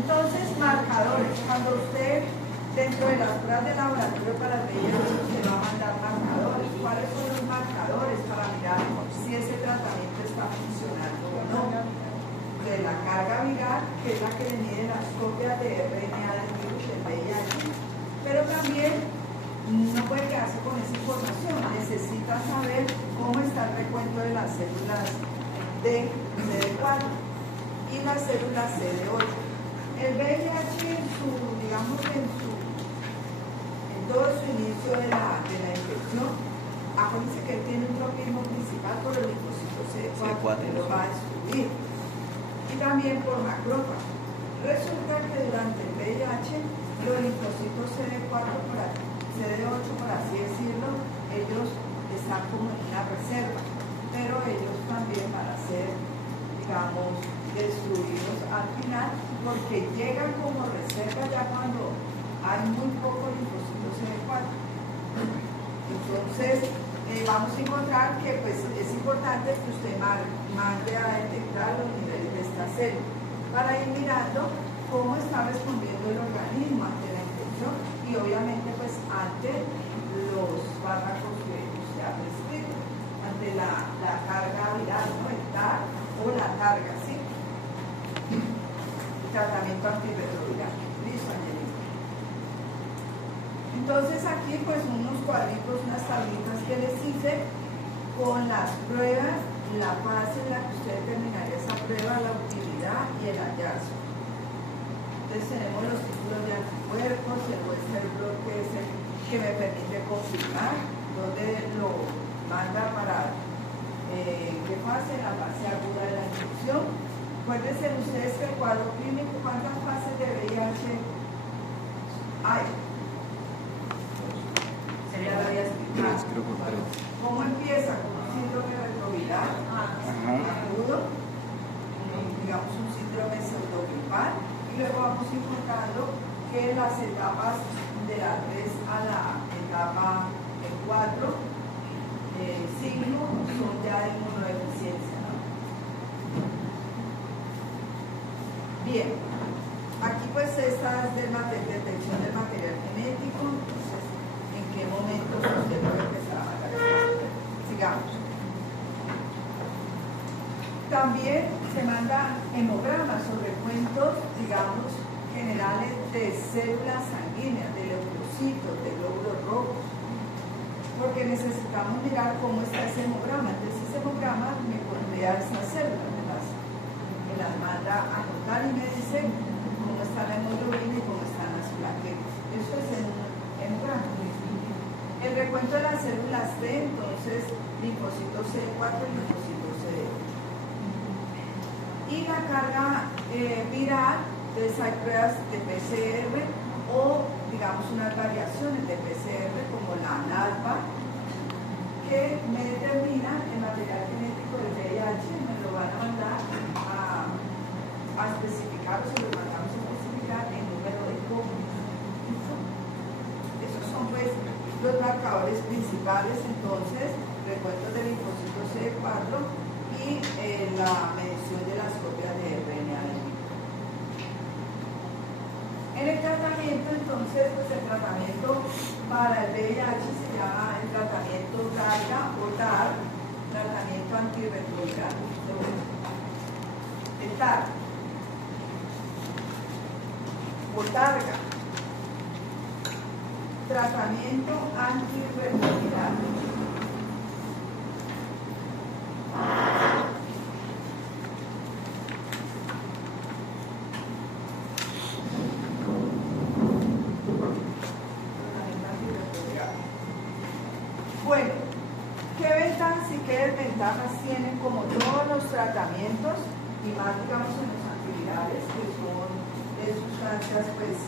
Entonces, marcadores. Cuando usted, dentro de las pruebas de laboratorio para el VIH, se va a mandar marcadores. ¿Cuáles son los marcadores para mirar si ese tratamiento está funcionando o no? De la carga viral, que es la que le mide las copias de RNA del virus del VIH. Pero también no puede quedarse con esa información, necesita saber cómo está el recuento de las células D, CD4 y las células CD8. El VIH en todo su inicio de la infección, acuérdense que él tiene un tropismo principal por el linfocito CD4, que lo va a destruir, y también por macrófagos. Resulta que durante el VIH, los linfocitos CD4 CD8, por así decirlo, ellos están como en una reserva, pero ellos también van a ser, digamos, destruidos al final, porque llegan como reserva ya cuando hay muy poco linfocito CD4. Entonces, vamos a encontrar que pues, es importante que usted mande a detectar los niveles de esta célula para ir mirando cómo está respondiendo el organismo ante la infección y obviamente pues ante los fármacos que usted ha prescrito, ante la carga viral, ¿no? El TAR o la carga, ¿sí? Tratamiento antirretroviral. Listo, Angelina. Entonces aquí pues unos cuadritos, unas tablitas que les hice con las pruebas, la fase en la que usted determinaría esa prueba, la utilidad y el hallazgo. Entonces tenemos los títulos de anticuerpos, el Western blot, que es el que me permite confirmar dónde lo manda para qué fase, la fase aguda de la infección. Acuérdense ustedes que el cuadro clínico, ¿cuántas fases de VIH hay? Ya lo había explicado. ¿Cómo empieza? Con un síndrome retroviral agudo, digamos un síndrome pseudogripal, y luego vamos encontrando que las etapas de la 3 a la etapa 4 signo son ya de inmunodeficiencia, ¿no? Bien, aquí pues esta es de detección del material genético. Entonces, ¿en qué momento usted puede empezar a mandar esto? Sigamos. También se mandan hemogramas o recuentos, digamos, generales de células sanguíneas, de leucocitos, de glóbulos rojos, porque necesitamos mirar cómo está ese hemograma. Entonces ese hemograma me pondría esas células, me las manda a notar y me dice cómo está la hemoglobina y cómo están las plaquetas. Eso es el hemograma. El recuento de las células T, entonces linfocitos C4 y linfocitos CD8. Y la carga viral, entonces hay pruebas de PCR o digamos unas variaciones de PCR como la NADPA que me determinan el material genético del VIH, me lo van a mandar a especificar, o se lo mandamos a especificar en número de copias. Esos son pues los marcadores principales, entonces recuentos del linfocito CD4 y la medición de las copias de RNA del virus. En el tratamiento, entonces, pues el tratamiento para el VIH se llama el tratamiento carga o TAR, tratamiento antirretroviral. El TAR o TARGA, tratamiento antirretroviral. Bueno, ¿qué ventajas y qué desventajas tienen como todos los tratamientos y más digamos en los antivirales, que son de sustancias pues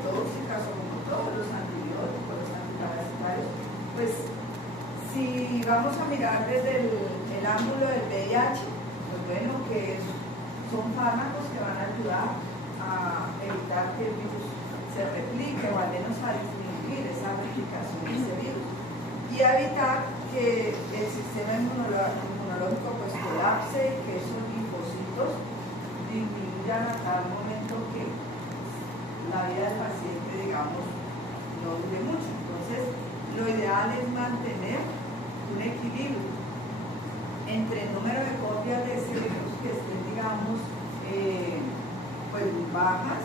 tóxicas o como todos los antibióticos, los antiparasitarios? Pues si vamos a mirar desde el ángulo del VIH, pues bueno, que son fármacos que van a ayudar a evitar que el virus se replique o al menos a disminuir esa replicación de ese virus y a evitar que el sistema inmunológico pues colapse y que esos linfocitos disminuyan a tal momento que la vida del paciente, digamos, no dure mucho. Entonces, lo ideal es mantener un equilibrio entre el número de copias de cerebros que estén, digamos, pues bajas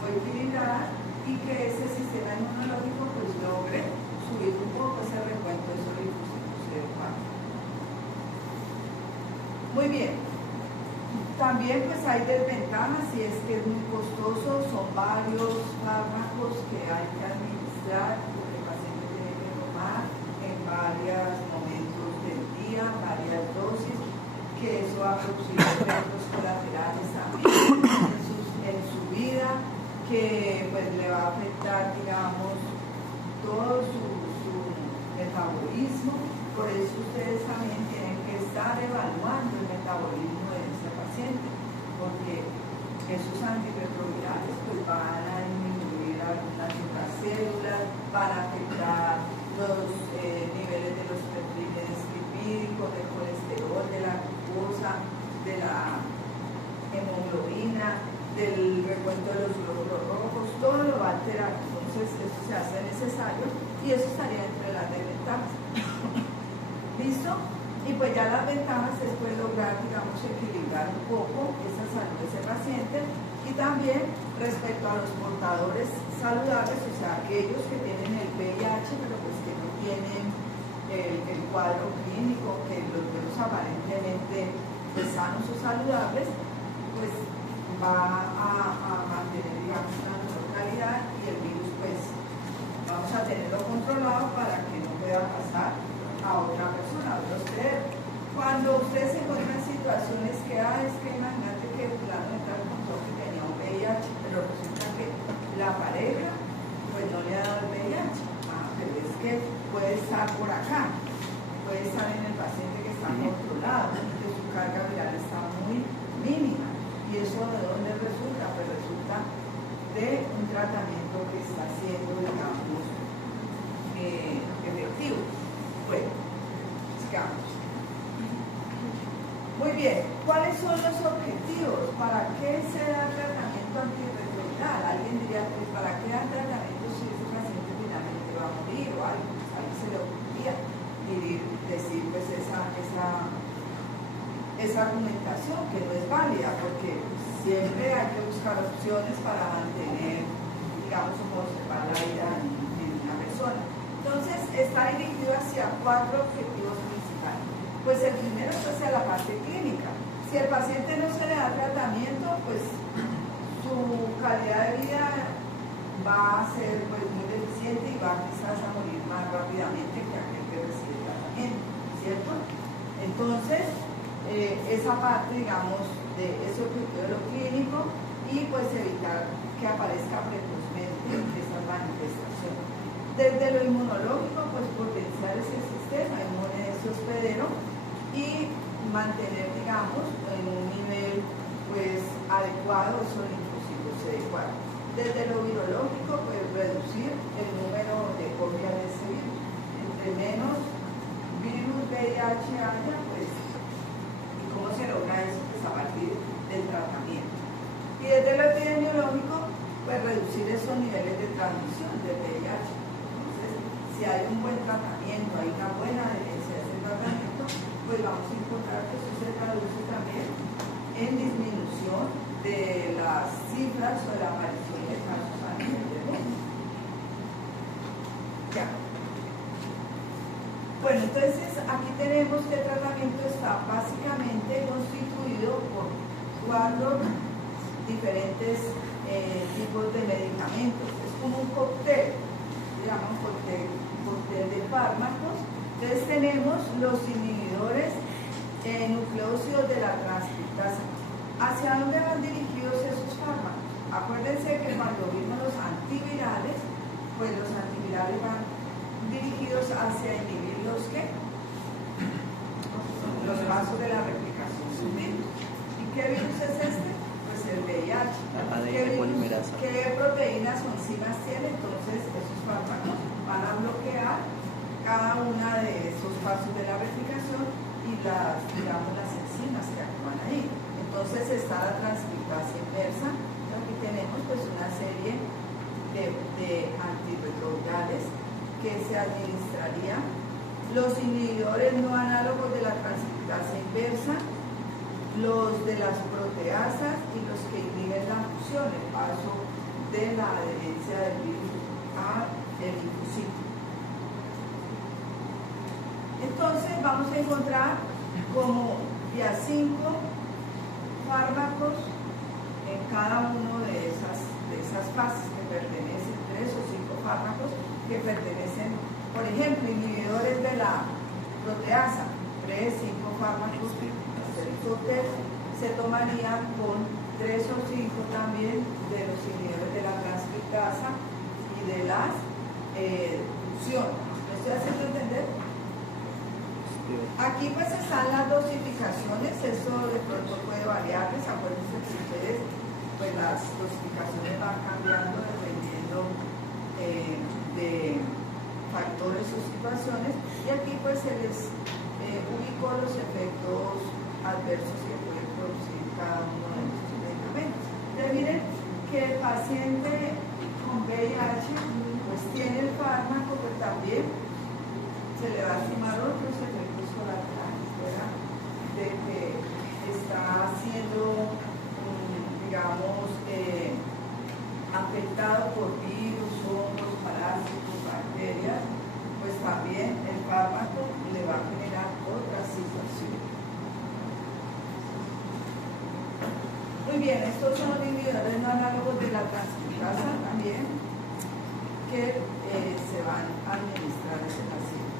o equilibradas, y que ese sistema inmunológico pues logre subir un poco ese recuento de esos linfocitos CD4. Muy bien. También pues hay desventajas, si es que es muy costoso, son varios fármacos que hay que administrar, porque el paciente tiene que tomar en varios momentos del día, varias dosis, que eso va a producir efectos colaterales también en su vida, que pues le va a afectar, digamos, todo su metabolismo. Por eso ustedes también tienen que estar evaluando el metabolismo de ese paciente, porque esos antirretrovirales pues van a disminuir algunas otras células, van a afectar los niveles de los perfiles lipídicos, del colesterol, de la glucosa, de la hemoglobina, del recuento de los glóbulos rojos, todo lo va a alterar. Entonces eso se hace necesario y eso estaría entre las desventajas. ¿Listo? Y pues ya las ventajas es pues lograr, digamos, equilibrar un poco esa salud de ese paciente, y también respecto a los portadores saludables, o sea, aquellos que tienen el VIH pero pues que no tienen el cuadro clínico, que los vemos aparentemente pues, sanos o saludables, pues va a mantener, digamos, una mejor calidad, y el virus pues vamos a tenerlo controlado para que no pueda pasar a otra persona, a otro ser. Cuando ustedes se encuentran en situaciones que, es que imagínate que fulano de tal contó que tenía un VIH, pero resulta que la pareja pues no le ha dado el VIH, pero es que puede estar por acá, puede estar en el paciente que está controlado, que su carga viral está muy mínima. ¿Y eso de dónde resulta? Pues resulta de un tratamiento que está siendo, digamos, efectivo. Bueno, sigamos. Muy bien, ¿cuáles son los objetivos? ¿Para qué se da tratamiento antirretroviral? Alguien diría, pues, ¿para qué da tratamiento si ese paciente finalmente va a morir o algo? Pues a alguien se le ocurría decir, pues, esa argumentación que no es válida, porque siempre hay que buscar opciones para mantener, digamos, conservar la vida en una persona. Entonces, está dirigido hacia 4 objetivos principales. Pues el primero es hacia la parte clínica. Si el paciente no se le da tratamiento, pues su calidad de vida va a ser pues, muy deficiente, y va quizás a morir más rápidamente que aquel que recibe tratamiento, ¿cierto? Entonces, esa parte, digamos, de ese objetivo de lo clínico, y pues evitar que aparezca precozmente esas manifestaciones. Desde lo inmunológico, pues potenciar ese sistema inmune hospedero y mantener, digamos, en un nivel pues adecuado esos linfocitos CD4. Desde lo virológico, pues reducir el número de copias de ese virus. Entre menos virus VIH haya, pues, ¿y cómo se logra eso? Pues a partir del tratamiento. Y desde lo epidemiológico, pues reducir esos niveles de transmisión del VIH. Entonces, si hay un buen tratamiento, hay una buena adherencia a ese tratamiento, pues vamos a encontrar que eso se traduce también en disminución de las cifras o de la aparición de casos a nivel del mundo. Ya. Bueno, entonces aquí tenemos que el tratamiento está básicamente constituido por 4 diferentes tipos de medicamentos. Es como un cóctel, se llama un cóctel de fármacos. Entonces tenemos los inhibidores nucleócidos de la transcriptasa. ¿Hacia dónde van dirigidos esos fármacos? Acuérdense que cuando vimos los antivirales, pues los antivirales van dirigidos hacia inhibir los pasos de la replicación del virus. ¿Y qué virus es este? Pues el VIH. ¿Qué proteínas o enzimas tiene? Entonces esos fármacos van a bloquear cada una de esos pasos de la replicación y las enzimas que actúan ahí. Entonces está la transcriptasa inversa. Aquí tenemos pues una serie que se administrarían los inhibidores no análogos de la transcriptasa inversa, los de las proteasas y los que inhiben la fusión, el paso de la adherencia del virus al linfocito. Entonces vamos a encontrar como de a 5 fármacos en cada uno de esas fases que pertenecen, 3 o 5 fármacos que pertenecen, por ejemplo, inhibidores de la proteasa, 3 o 5 fármacos que se tomarían con 3 o 5 también de los inhibidores de la transcriptasa y de las fusión. ¿Me estoy haciendo entender? Aquí pues están las dosificaciones, eso de pronto puede variarles, acuérdense que ustedes, pues las dosificaciones van cambiando dependiendo de factores o situaciones, y aquí pues se les ubicó los efectos adversos que pueden producir cada uno de estos medicamentos. Entonces miren que el paciente con VIH pues tiene el fármaco, pero también se le va a sumar otros efectos colaterales, ¿verdad? De que está siendo, digamos, afectado por virus, hongos, parásitos, bacterias, pues también el fármaco le va a generar otra situación. Muy bien, estos son los inhibidores no análogos de la transcriptasa también que se van a administrar a ese paciente.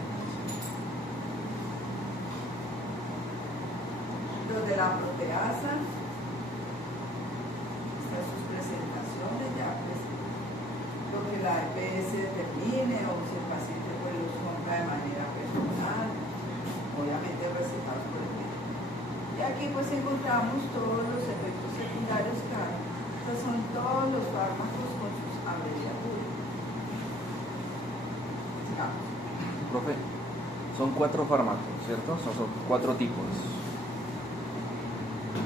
Los de la proteasa, estas sus presentaciones, ya pues lo que la EPS determine o si el paciente pues los compra de manera personal, obviamente recetados por el médico. Y aquí pues encontramos todos los efectos secundarios, claro. Estos son todos los fármacos con sus abreviaturas. Sigamos. Profe, son 4 fármacos, ¿cierto? Son 4 tipos.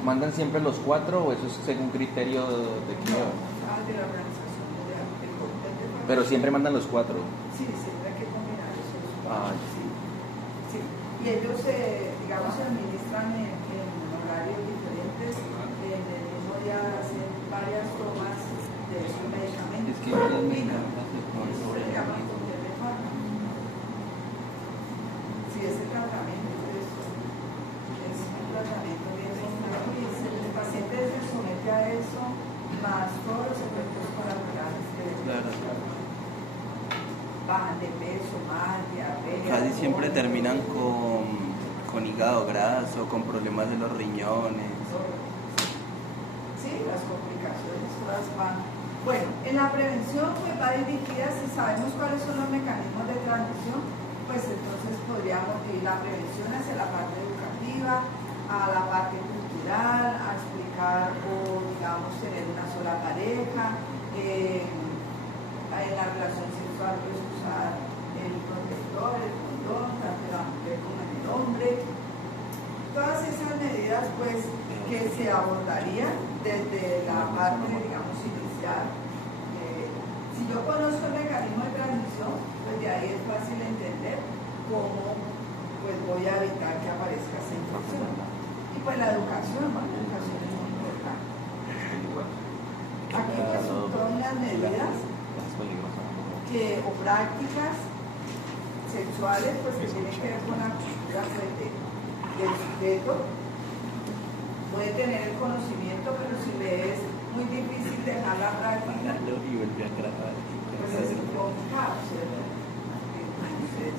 ¿Mandan siempre los 4 o eso es según criterio de quién? De la Organización Mundial del Comité. Pero siempre mandan los 4. Sí, siempre hay que combinar esos. Sí. Sí. Y ellos, digamos, se administran en horarios diferentes. En el mismo día hacen varias tomas de esos medicamentos. Es que eso se llama cóctel de fármacos. Si ese tratamiento es un tratamiento bien complejo y el paciente se somete a eso, más todos los efectos colaterales que bajan de peso, más diarrea. Casi siempre terminan con hígado graso, con problemas de los riñones. Sí, las complicaciones todas van. Bueno, en la prevención pues va dirigida, si sabemos cuáles son los mecanismos de transmisión, pues entonces podríamos ir la prevención hacia la parte educativa, a la parte cultural, a explicar o digamos tener una sola pareja, en la relación sexual pues usar el protector, el condón, tanto en la mujer como en el hombre. Todas esas medidas pues que se abordarían desde la parte digamos inicial. Si yo conozco el mecanismo de transmisión, pues de ahí es fácil entender cómo pues voy a evitar que aparezca esa infección. Y pues la educación, ¿no? La educación es muy importante. Aquí pues son todas las medidas o prácticas sexuales pues que tienen que ver con la cultura del sujeto. Puede tener el conocimiento, pero si le es muy difícil dejar la práctica, pues es complicado, ¿cierto? Entonces,